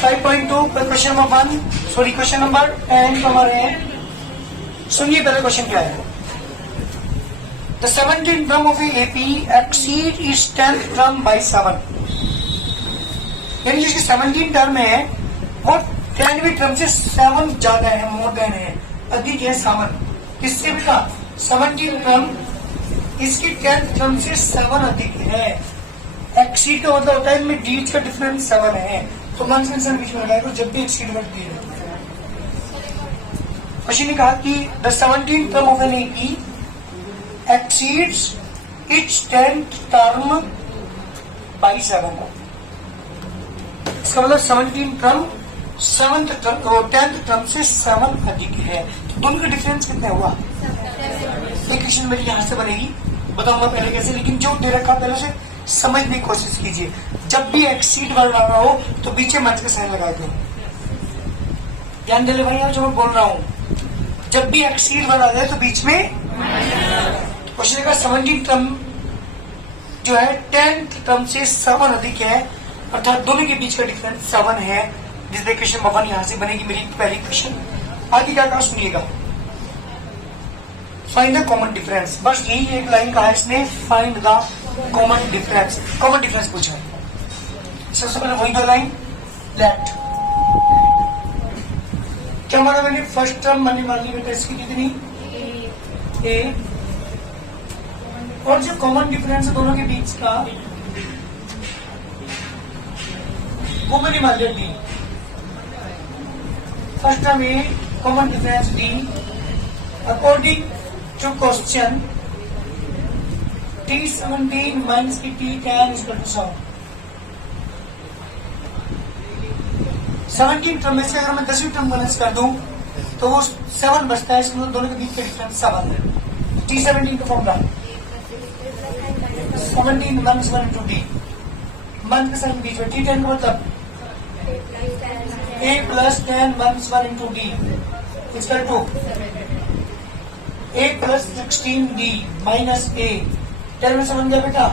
5.2 question number 1 sorry question number 10 हमारे हैं। सुनिए पहले क्वेश्चन क्या है। The 17th term of AP exceed its 10th term by 7। यानी जिसकी 17 टर्म है वो 10वीं टर्म से 7 ज्यादा है, मोर देन है, अधिक है 7। किससे बेटा? 17 टर्म इसकी 10th टर्म से 7 अधिक है। एक्सीड का मतलब होता है इनमें डीज का डिफरेंस 7 है, तो मान से बीच में लगाएगा जब भी एक्सीड वर्ड दिए। क्वेश्चन ने कहा कि the 17th term of an AP exceeds its 10th term by 7। इसका मतलब 17 टर्म 10th टर्म से 7 अधिक है। तो दोनों का डिफरेंस कितना हुआ? इक्वेशन मेरी यहां से बनेगी, बताऊंगा पहले कैसे, लेकिन जो दे रखा पहले से समझने की कोशिश कीजिए। जब भी एक्सीड वर्ड आ रहा हो तो पीछे माइनस का साइन लगा दो। ध्यान दे ले भाई, जो मैं बोल रहा हूं, जब भी एक्सीड वर्ड आ जाए तो बीच में क्वेश्चन का 17 टर्म जो है 10th टर्म से 7 अधिक है, अर्थात दोनों के बीच का डिफरेंस 7 है। जिससे क्वेश्चन नंबर 1 यहां से बनेगी मेरी पहली क्वेश्चन। आगे क्या कहा सुनिएगा। Find the common difference. बस यही एक लाइन कहा है इसने, find the common difference. Common difference पूछा है। सबसे पहले वही दो लाइन लेफ्ट। क्या माना मैंने? फर्स्ट टर्म मैंने मान ली बेटा इसकी कितनी ए, और जो कॉमन डिफरेंस है दोनों के बीच का वो मैंने मान लिया D. First term A, common difference D. According to question T17 minus की T10 इक्वल टू 7। 17 टर्म में से अगर मैं 10वीं टर्म माइनस कर दूं तो वो 7 बचता है। इसमें दोनों के बीच का डिफरेंस 7 है। T17 का formula 17 minus 1 into D, minus के साइन बीच में। T10 का मतलब A plus 10 minus 1 into D equal to A plus 16D minus A। 10 में से बन गया बेटा,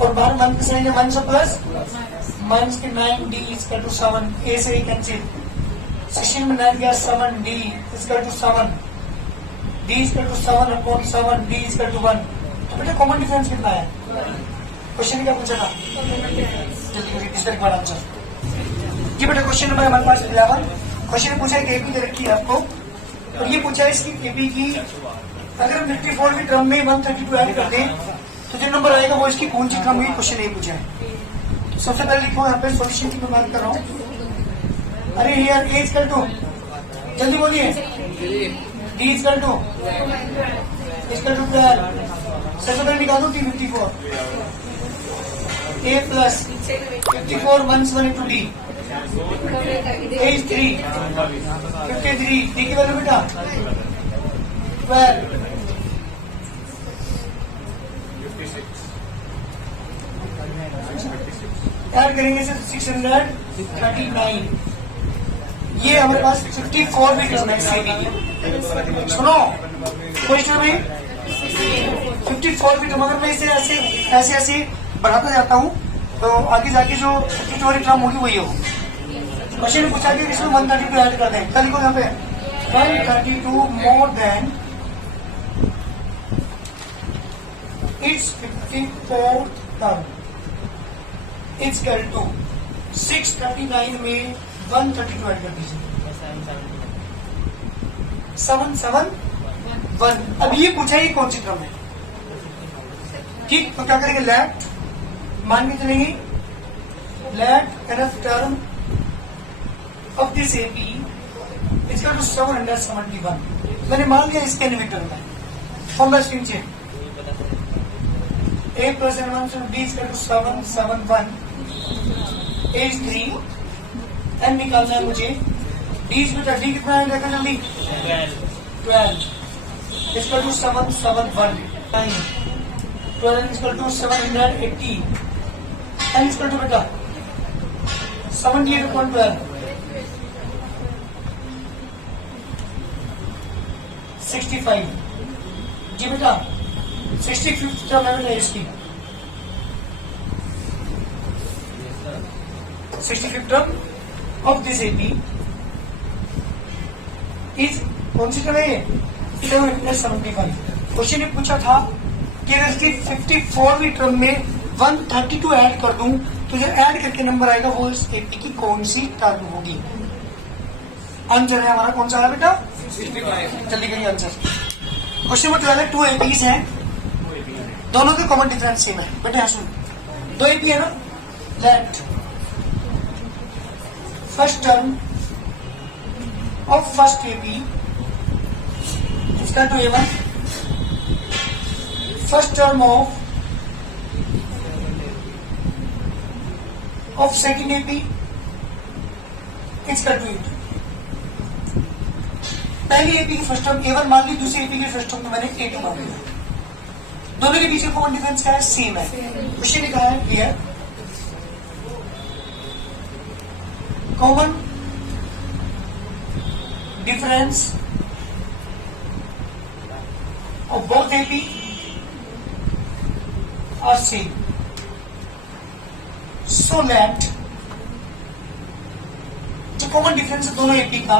और बाहर माइनस के साइन है, माइनस और प्लस, माइनस के 9D इक्वल टू 7। A से ही कैंसिल, 16 में 9 गया 7D equal to 7, D equal to 7 upon 7, D equal to 1। तो बेटा कॉमन डिफरेंस कितना है? क्वेश्चन क्या पूछा था? जल्दी इसका एक बार आंसर जी बेटा। क्वेश्चन नंबर हमारे पास 11। क्वेश्चन पूछा है एपी दे रखी है आपको, और ये पूछा है इसकी एपी की अगर हम 54वीं टर्म में 132 ऐड कर दें तो जो नंबर आएगा वो इसकी कौन सी टर्म हुई? क्वेश्चन ये पूछा है। तो सबसे पहले लिखो यहाँ पे सॉल्यूशन की मैं बात कर रहा हूँ। अरे यार ए इक्वल टू, जल्दी बोलिए, डी इक्वल टू 12। सबसे पहले निकाल दो 54 A plus 54 minus 1 into D A is 3 53। D की वैल्यू बेटा 12 ऐड करेंगे सर 639। ये हमारे पास 54 भी करना है। सुनो क्वेश्चन में 54 भी, तो मगर मैं इसे ऐसे ऐसे ऐसे बढ़ाता जाता हूँ तो आगे जाके जो 52 टर्म होगी वही होगी। क्वेश्चन पूछा कि इसमें 132 ऐड कर दें। कल लिखो यहाँ पे 132 more than its 54th term equal to 639 में 132 ऐड कर दीजिए 771। अब ये पूछा ये कौन सी टर्म है? ठीक, तो क्या करेंगे? लेफ्ट मान के चलेंगे, left enough term of this AP equal to 771। मैंने मान लिया इसके इनवर्टर में formula string change A plus N1 so D is equal to 771, A is 3, N निकालना है मुझे, D is बेटा D कितना है देखा जल्दी 12 is equal to 771, 12 is equal to 780, N is equal to बेटा 78/12, 65 जी बेटा 65th टर्म है इसकी 65th term of this AP is कौन सी टर्म है? 75। क्वेश्चन ने पूछा था कि अगर इसकी 54वीं टर्म में 132 ऐड कर दूं तो जो ऐड करके नंबर आएगा वो इस एपी की कौन सी टर्म होगी? आंसर है हमारा कौन सा है बेटा? 65। जल्दी करिए आंसर। क्वेश्चन नंबर 12 है, 2 एपीज हैं, दोनों के कॉमन डिफरेंस सेम है। बेटा यहाँ सुन, 2 एपी है ना, let first term of first AP इसका 2 A1, first term of second AP इसका 2 A2। पहली एपी की फर्स्ट टर्म A1 मान ली, दूसरी एपी की फर्स्ट टर्म को मैंने A2 मान लिया। दोनों के बीच कॉमन डिफरेंस क्या है? सेम है। क्वेश्चन ने कहा है clear, common difference of both AP are same, so let जो कॉमन डिफरेंस है दोनों एपी का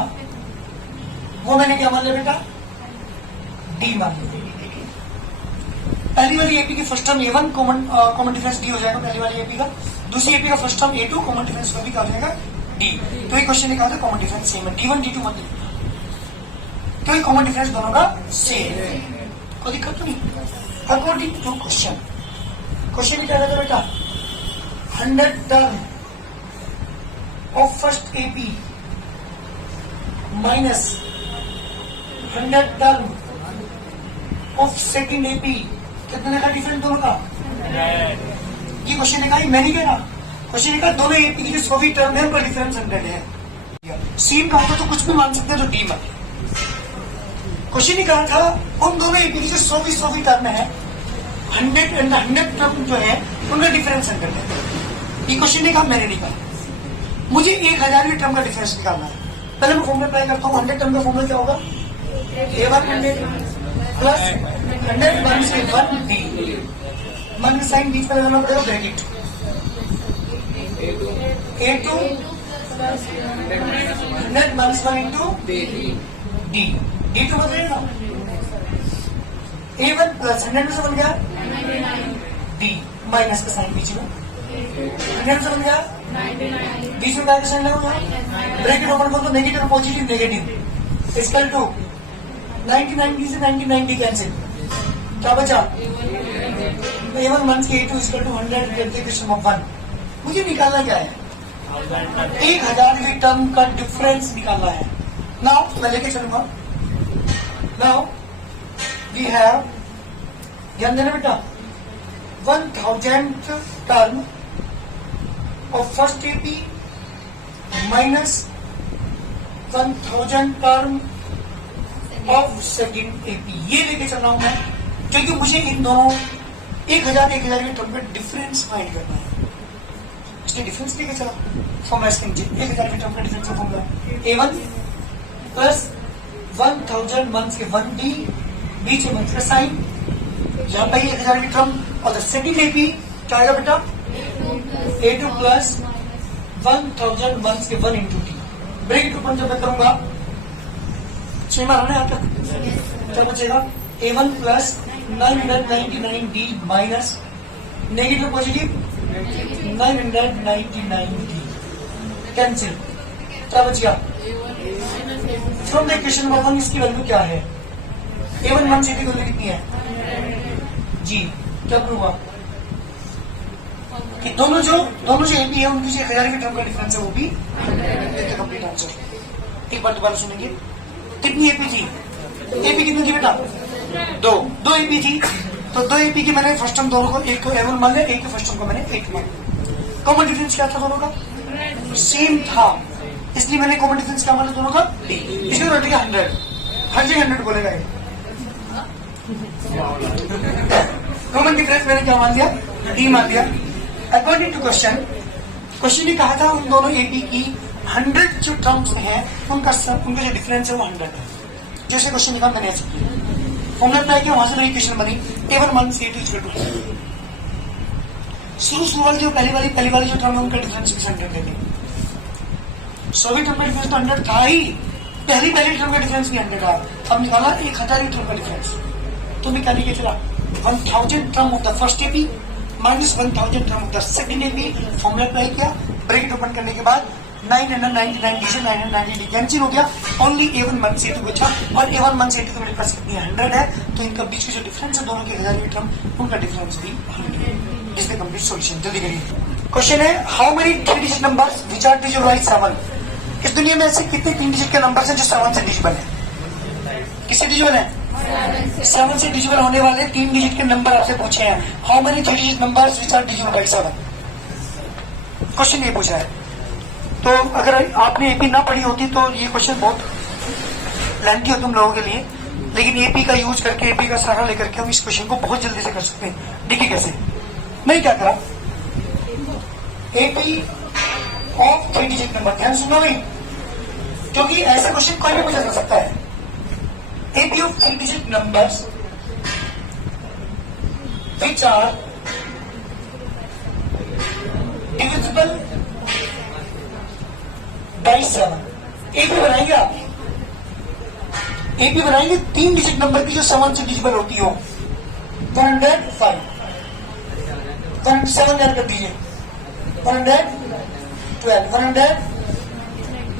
वो मैंने क्या मान लिया बेटा? डी मान लिया। पहली वाली एपी की first term A1 common difference D हो जाएगा पहली वाली एपी का, दूसरी एपी का first term A2 common difference में भी क्या हो जाएगा? डी। तो ये क्वेश्चन ने कहा था कॉमन डिफरेंस सेम है, D1 D2 मत लिखना, तो ये कॉमन डिफरेंस दोनों का सेम है, कोई दिक्कत तो नहीं। अकॉर्डिंग टू क्वेश्चन, क्वेश्चन में क्या रहता बेटा? 100 term of first AP minus 100 term of second AP, कितने का डिफरेंस दोनों का? ये क्वेश्चन ने कहा, मैंने क्या ना, क्वेश्चन ने कहा दोनों एपी की जो 100वीं टर्म है उनका डिफरेंस 100 है। सेम कहा था तो कुछ भी मान सकते हैं, तो डी मान। क्वेश्चन ने कहा था उन दोनों एपी की जो 100वीं टर्म है 100 एंड 100 टर्म जो है उनका डिफरेंस 100 है। ये क्वेश्चन ने कहा, मैंने नहीं कहा। मुझे 1000वीं टर्म का डिफरेंस निकालना है। पहले मैं फॉर्मूला अप्लाई करता हूँ। 100 टर्म का फॉर्मूला क्या होगा? A1 100 प्लस 100 माइनस 1 डी, मन का साइन बीच में लगाना पड़ेगा, bracket A2 100 minus 1 into D, D2 बदलेगा A1 प्लस 100 में से बन गया डी, माइनस का साइन बीच में 100 से बन गया, बीच में का साइन लगाऊंगा, ब्रैकेट ओपन कर दो, negative positive negative equal to 90 से 90 कैंसिल, क्या बचा? A1 1 के A2 equal to 100 multiplication of 1। मुझे निकालना क्या है? 1000वीं टर्म का डिफरेंस निकालना है। नाउ मैं लेके चलूंगा। नाउ वी हैव, ध्यान देना बेटा, 1000th term of first AP minus 1000 term of second AP, ये लेके चल रहा हूं मैं, क्योंकि मुझे इन दोनों 1000 की टर्म में डिफरेंस फाइंड करना है, इसलिए डिफरेंस लेके चला। फॉर्मूला इसके नीचे 1000 की टर्म का डिफरेंस का फॉर्मूला A1 प्लस 1000 मंथ्स के 1 डी, बीच में मंथ्स का साइन, यहाँ पर 1000 की टर्म, और सेकेंड एपी क्या आएगा बेटा? A2 प्लस 1000 मंथ्स के 1 इंटू डी, ब्रैकेट ओपन जब मैं करूंगा 6 मारना है यहाँ तक, क्या बचेगा? A1 plus 999 D minus negative positive 999 D, cancel, क्या बच गया? फ्रॉम द इक्वेशन नंबर 1 इसकी वैल्यू क्या है? A1 1 से की वैल्यू कितनी है? जी, क्या प्रूव हुआ कि दोनों जो एपी है उनकी जो 1000 की टर्म का डिफरेंस है वो भी कंप्लीट आंसर। एक बार दोबारा सुनेंगे, कितनी एपी थी? एपी कितनी थी बेटा? दो एपी थी, तो 2 एपी की मैंने फर्स्ट टर्म दोनों को, एक को A1 मान लिया, एक के फर्स्ट टर्म को मैंने A2 मान लिया। कॉमन डिफरेंस क्या था दोनों का? सेम था, इसलिए मैंने कॉमन डिफरेंस क्या माना दोनों का? डी। इसलिए रटेगा 100, हर जगह 100 बोलेगा ये। कॉमन डिफरेंस मैंने क्या मान लिया? डी मान लिया। अकॉर्डिंग टू क्वेश्चन, क्वेश्चन ने कहा था उन दोनों एपी की 100 जो टर्म्स है उनका जो डिफरेंस है वो 100 है। जैसे क्वेश्चन निकाल मैंने ऐसे किया, फॉर्मूला अप्लाई किया, वहां से मेरी इक्वेशन बनी A1 1 से A2 इक्वल टू, शुरू वाली जो पहली वाली जो टर्म है उनका डिफरेंस भी 100 देंगे। सोवियत टर्म का डिफरेंस तो 100 था ही, पहली टर्म का डिफरेंस भी 100 था। अब निकाला 1000 टर्म का डिफरेंस, तो निकाल के चला 1000 term of the first AP minus 1000 term of the second AP, formula apply किया, ब्रैकेट ओपन करने के बाद 999 से 990 कैंसिल हो गया, ओनली A1 1 से 2 बचा, और A1 1 से 2 तो मेरे पास कितनी 100 है, तो इनका बीच का जो डिफरेंस है दोनों के 1000 टर्म, उनका डिफरेंस भी 100 है। इसलिए कंप्लीट सॉल्यूशन जल्दी करिए। क्वेश्चन है how many 3 digit numbers which are digital 7? इस दुनिया में ऐसे कितने 3 डिजिट के नंबर हैं जो 7 से डिजिबल है? किससे डिजिबल है? 7 से डिजिबल होने वाले 3 डिजिट के नंबर आपसे पूछे हैं। How many 3 digit numbers which are digital 7? Question ये पूछा है। तो अगर आपने एपी ना पढ़ी होती तो ये क्वेश्चन बहुत लेंथी हो तुम लोगों के लिए, लेकिन एपी का यूज करके, एपी का सहारा लेकर के हम इस क्वेश्चन को बहुत जल्दी से कर सकते हैं। देखिए कैसे। मैं क्या करा, एपी ऑफ 3 डिजिट नंबर, ध्यान सुनना नहीं, क्योंकि ऐसे क्वेश्चन कोई भी पूछा जा सकता है। AP of 3 digit numbers which are divisible by 7। AP बनाएंगे आप, एपी बनाएंगे 3 डिजिट नंबर की जो 7 से डिजिबल होती हो। 105 7 याद कर दीजिए, 112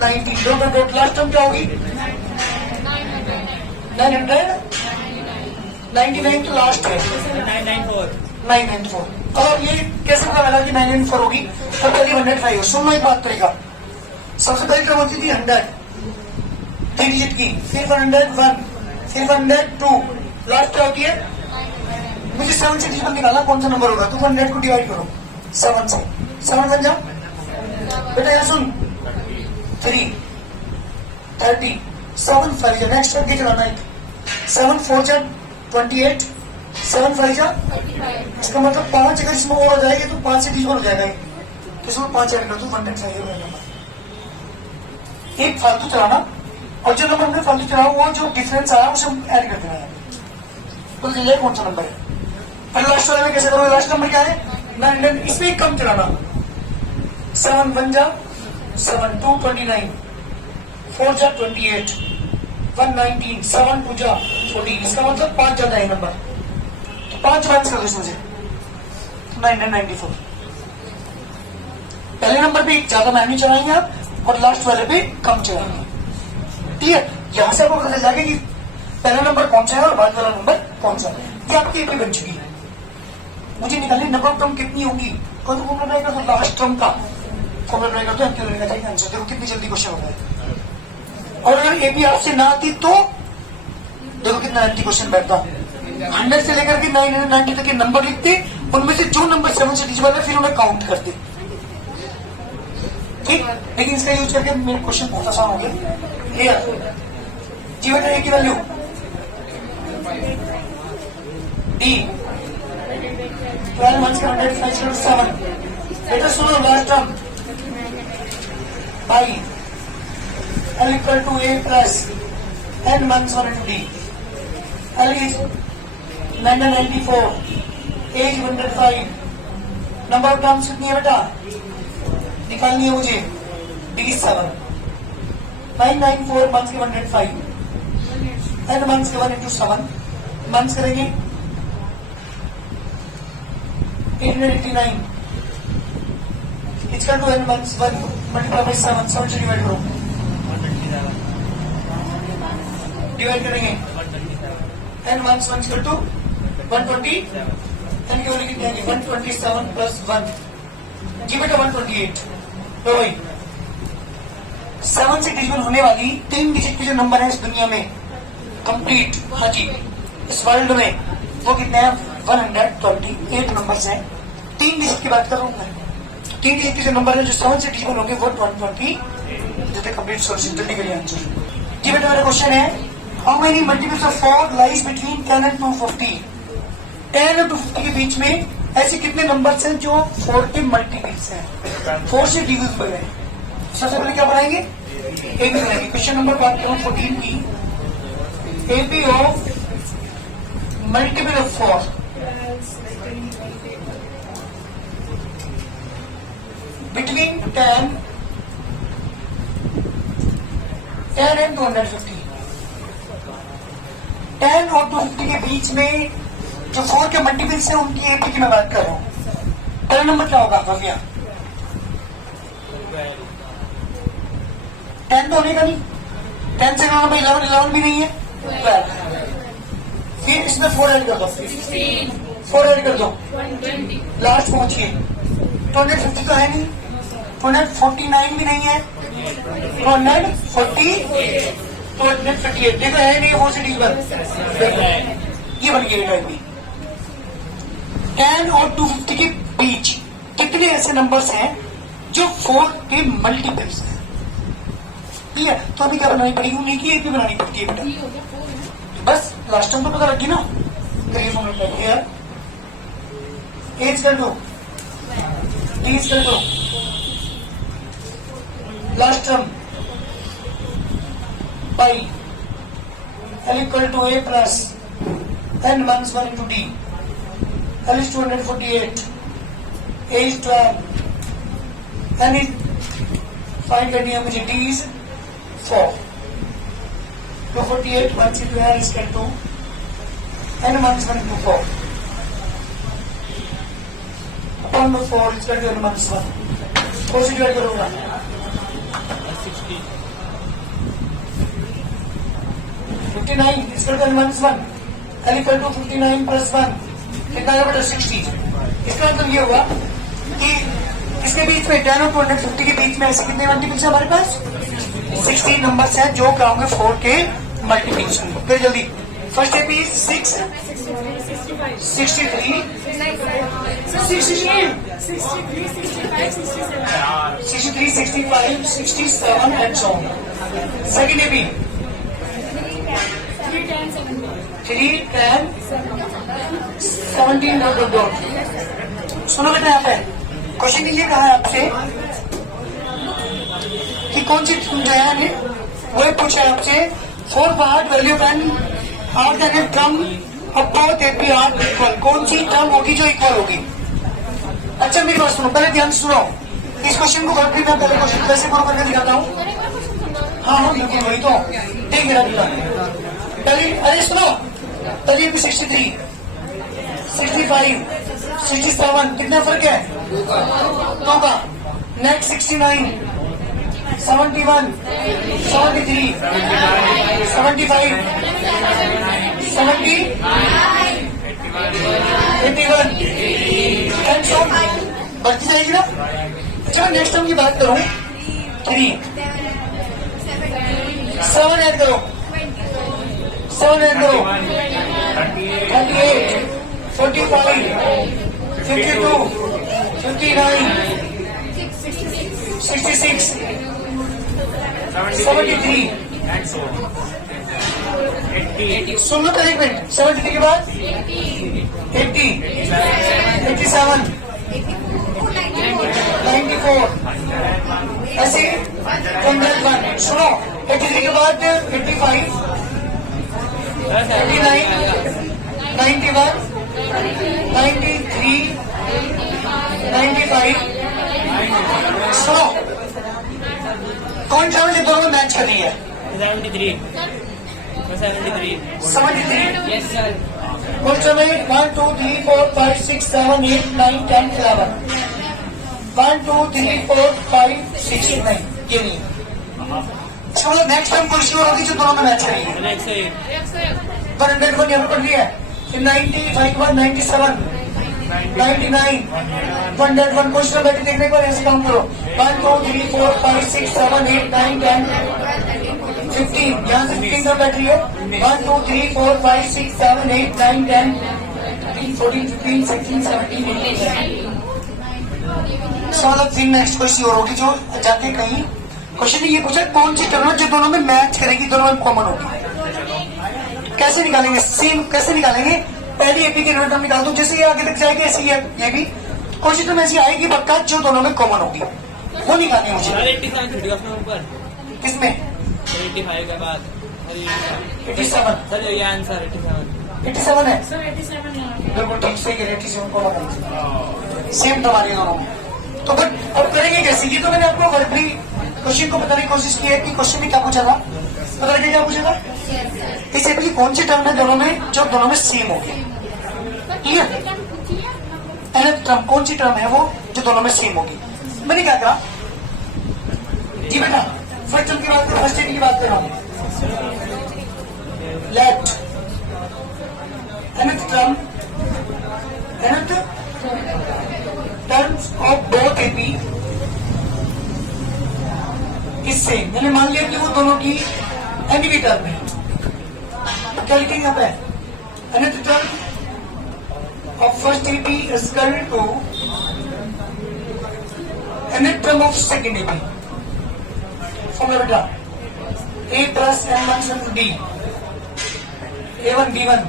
119 दो का डॉट लास्ट टर्म क्या होगी? 999 तो लास्ट है 994। अब ये कैसे पता लगा कि 994 होगी और करीब 105 हो? सुन लो एक बात तरीका। सबसे पहली टर्म होती थी 100 3 डिजिट की, फिर 101, फिर 102, लास्ट क्या होती है? मुझे 7 से डिजिट निकालना कौन सा नंबर होगा, तो 100 को डिवाइड करो 7 से, 7 बन जाओ बेटा, यहाँ सुन 3 30 7 5 जा नेक्स्ट करके चलाना है, 7 4 जा 28, 7 5 जा, इसका मतलब 5 अगर इसमें और हो जाएगी तो 5 से डिजिबल हो जाएगा, तो इसमें 5 ऐड कर दो 105 हो जाएगा। एक फालतू चलाना, और जो नंबर में फालतू चलाओ वो जो डिफरेंस आया उसे ऐड कर देना है, तो ये कौन सा नंबर है। और लास्ट वाले में कैसे करोगे, लास्ट नंबर क्या है 900, इसमें कम चलाना, 7 1 जा 7 2 29, 4 जा 28, 119, 7 2 जा 14, इसका मतलब 5 ज्यादा है नंबर, तो 5 बार कर दो इसमें से 994। पहले नंबर पे ज्यादा मेहनत चलाएंगे आप और लास्ट वाले पे कम चलाएंगे, ठीक है। यहां से आपको पता चल जाएगा कि पहला नंबर कौन सा है और बाद वाला नंबर कौन सा है। ये आपकी एपी बन चुकी है। मुझे निकालनी नंबर ऑफ टर्म कितनी होगी, कौन सा फॉर्मूला रहेगा, तो लास्ट टर्म का फॉर्मूला रहेगा, तो आपके रहेगा चाहिए आंसर। देखो कितनी जल्दी क्वेश्चन होता है। और अगर एपी आपसे ना आती तो देखो कितना लेंथी क्वेश्चन बैठता। 100 से लेकर के 990 तक के नंबर लिखते, उनमें से जो नंबर 7 से डिजिबल है फिर उन्हें काउंट करते, ठीक। लेकिन इसका यूज करके मेरे क्वेश्चन बहुत आसान हो गया। क्लियर जी बेटा, ए की वैल्यू डी 12 मंथ्स का 105 बेटा सुनो, last term by L equal to A plus n months 1 into D. L is 994, A is 105, number of terms कितनी है बेटा निकालनी है मुझे, D is 7, 994 मंथ्स के 105, n मंथ्स के 1 into 7, मंथ्स करेंगे 889, equal to n months 1 multiply by 7, 7 से डिवाइड करो, डिवाइड करेंगे n months 1 equal to 120, n की वैल्यू कितनी आएगी 127 प्लस 1 जी बेटा 128। तो भाई 7 से डिजिबल होने वाली 3 डिजिट की जो नंबर है इस दुनिया में कंप्लीट, हाँ जी इस वर्ल्ड में, वो कितने हैं 128 नंबर्स हैं। 3 डिजिट की बात कर रहा हूँ मैं, 3 डिजिट के जो नंबर है जो 7 से डिजिबल होंगे वो 120 कंप्लीट सॉल्यूशन जल्दी करिए आंसर। जी बेटा मेरा क्वेश्चन है how many multiples of 4 lies between 10 and 250। 10 और 250 के बीच में ऐसे कितने नंबर्स हैं जो 4 के मल्टीपल्स हैं, 4 से डिविजिबल है। सबसे पहले क्या बनाएंगे, एपी बनाएंगे। क्वेश्चन नंबर 14 की AP of multiple of 4 between 10 10 and 250। 10 और 250 के बीच में जो 4 के मल्टीपल्स है उनकी एपी की मैं बात कर रहा हूँ। पहला नंबर क्या होगा भव्या? 10 तो होने का नहीं, 10 से नंबर 11, 11 भी नहीं है, 12। फिर इसमें 4 ऐड कर दो, 4 ऐड कर दो, लास्ट पहुंचिए। 250 तो है नहीं, 249 भी नहीं है, 248 देखो है नहीं, वो सिटीज पर ये बन गया। 10 और 250 के बीच कितने ऐसे नंबर्स हैं जो 4 के मल्टीपल्स हैं? ये तो अभी क्या बनानी पड़ेगी? नहीं की एक भी बनानी पड़ती है बेटा, बस लास्ट टाइम तो पता लगी ना। एज कर दो, प्लीज कर दो, last term by L equal to A plus n minus 1 into D. L is 248, A is 12, n is 5 करनी है मुझे, D is 4. 248 1 into L is equal to n minus 1 into 4. Upon the 4 is equal to n minus 1. 4 से divide करूँगा 59 is equal to n minus 1. L equal to 59 plus 1 कितना आएगा बेटा? 60। इसका मतलब ये हुआ कि इसके बीच में 10 और 250 के बीच में ऐसे कितने मल्टीप्लिकेशन हमारे पास? 16 नंबर्स हैं जो क्या होंगे 4 के मल्टीप्लिकेशन। फिर जल्दी first AP 6 63 65 67 and so on. Second AP 3 10 17 dot dot. सुनो बेटा, यहाँ पे क्वेश्चन ये कहा है आपसे कि कौन सी जो है ने वो पूछा है आपसे 4 part value pen are then term about AP are equal, कौन सी टर्म होगी जो इक्वल होगी? अच्छा मेरी बात सुनो, पहले ध्यान सुनो इस क्वेश्चन को। करके मैं पहले क्वेश्चन कैसे करो करके दिखाता हूँ। हाँ हाँ बिल्कुल वही तो ठीक है। पहले अरे सुनो, पहले 63 65 67 कितना फर्क है? 2 का। नेक्स्ट 69 71 73 75 70 81 एंड सो बढ़ती जाएगी ना। अच्छा मैं नेक्स्ट टर्म की बात करूं 3 7 ऐड करो, 7 ऐड करो 38 45 52 59 66 73 सुन लो पहले एक मिनट। 73 के बाद 80 87 94 ऐसे 101। सुनो 83 के बाद 85 89 91 93 95। सुनो कौन सा मुझे दोनों मैच कर रही है? 73 yes sir. कौन सा में 1 2 3 4 5 6 7 8 9 10 11 1 2 3 4 5 6 9 ये नहीं। चलो नेक्स्ट टाइम कोई सी और होगी जो दोनों में मैच करेगी। 100 यहाँ पढ़ रही है 95 के बाद 97 99 101। क्वेश्चन बैठे देखने के बाद ऐसे काम करो 1 2 3 4 5 6 7 8 9 10 15। यहाँ से 15 का बैटरी है 1 2 3 4 5 6 7 8 9 10 14 15 16 17 18 3 नेक्स्ट क्वेश्चन और होगी जो जाके कहीं क्वेश्चन ये पूछा कौन सी टर्म जो दोनों में मैच करेगी, दोनों में कॉमन होगी। कैसे निकालेंगे? सेम कैसे निकालेंगे? पहली एपी की टर्म निकाल दो, जैसे ये आगे तक जाएगी ऐसी ये भी क्वेश्चन टर्म ऐसी आएगी पक्का जो दोनों में कॉमन होगी, वो निकालनी है मुझे। किसमें? 85 के बाद 87 सर ये आंसर 87 है बिल्कुल ठीक से 87 को सेम तुम्हारे दोनों में। तो बट अब करेंगे कैसे? ये तो मैंने आपको वर्बली क्वेश्चन को बताने की कोशिश की है कि क्वेश्चन में क्या पूछा था, पता लगे क्या पूछा था। इसे भी कौन सी टर्म है दोनों में जो दोनों में सेम हो गया, क्लियर। nth टर्म कौन सी टर्म है वो जो दोनों में सेम होगी। मैंने क्या कहा जी बेटा, फर्स्ट टर्म की बात करो, फर्स्ट की बात कर रहा हूं। Let nth term, nth terms of both AP इससे मैंने मान लिया कि वो दोनों की एनवी टर्म है। क्या लिखेंगे यहाँ पे, nth term of first AP is equal to nth term of second AP. Formula बेटा, A plus N1 into D, A1 B1,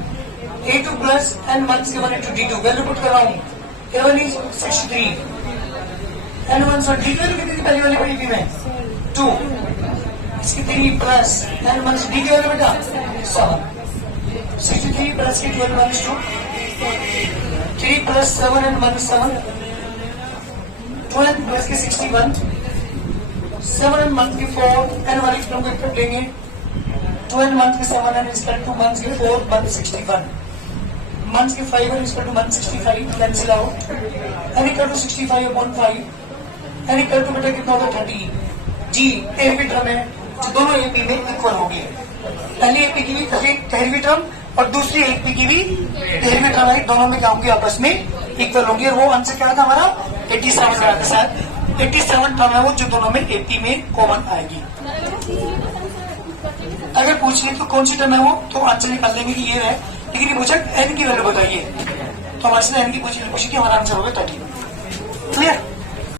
A2 plus N1 C1 into D2. Value put कर रहा हूँ, A1 is 63, N1 और D2 value कितनी थी पहली वाली AP में 2, इसकी 3 प्लस N1 से D की वैल्यू बेटा 7, 63 प्लस की 12 is 2, 3 plus 7 and 1 is 7, 12 plus के 61, 7 and 1 के 4 and 1 की टर्म को लेंगे, 12 months के 7 and is equal to months के 4 161, months के 5 and is equal to 165 cancel out, and equal to 65 upon 5, and equal to बेटा कितना होगा 30। जी तेरहवीं टर्म है जो दोनों एपी में इक्वल होगी, पहली एपी की भी 13वीं टर्म और दूसरी एपी की भी 13वीं टर्म है, दोनों में क्या होंगी आपस में इक्वल होंगी। और वो आंसर क्या था हमारा 87 का था शायद, 87 टर्म है वो जो दोनों में एपी में कॉमन आएगी। अगर पूछ ले तो कौन सी टर्म है वो तो आंसर निकाल देंगे कि ये है, लेकिन ये पूछा एन की वैल्यू बताइए तो हमारे से एन की पूछी कि हमारा आंसर होगा 30। क्लियर।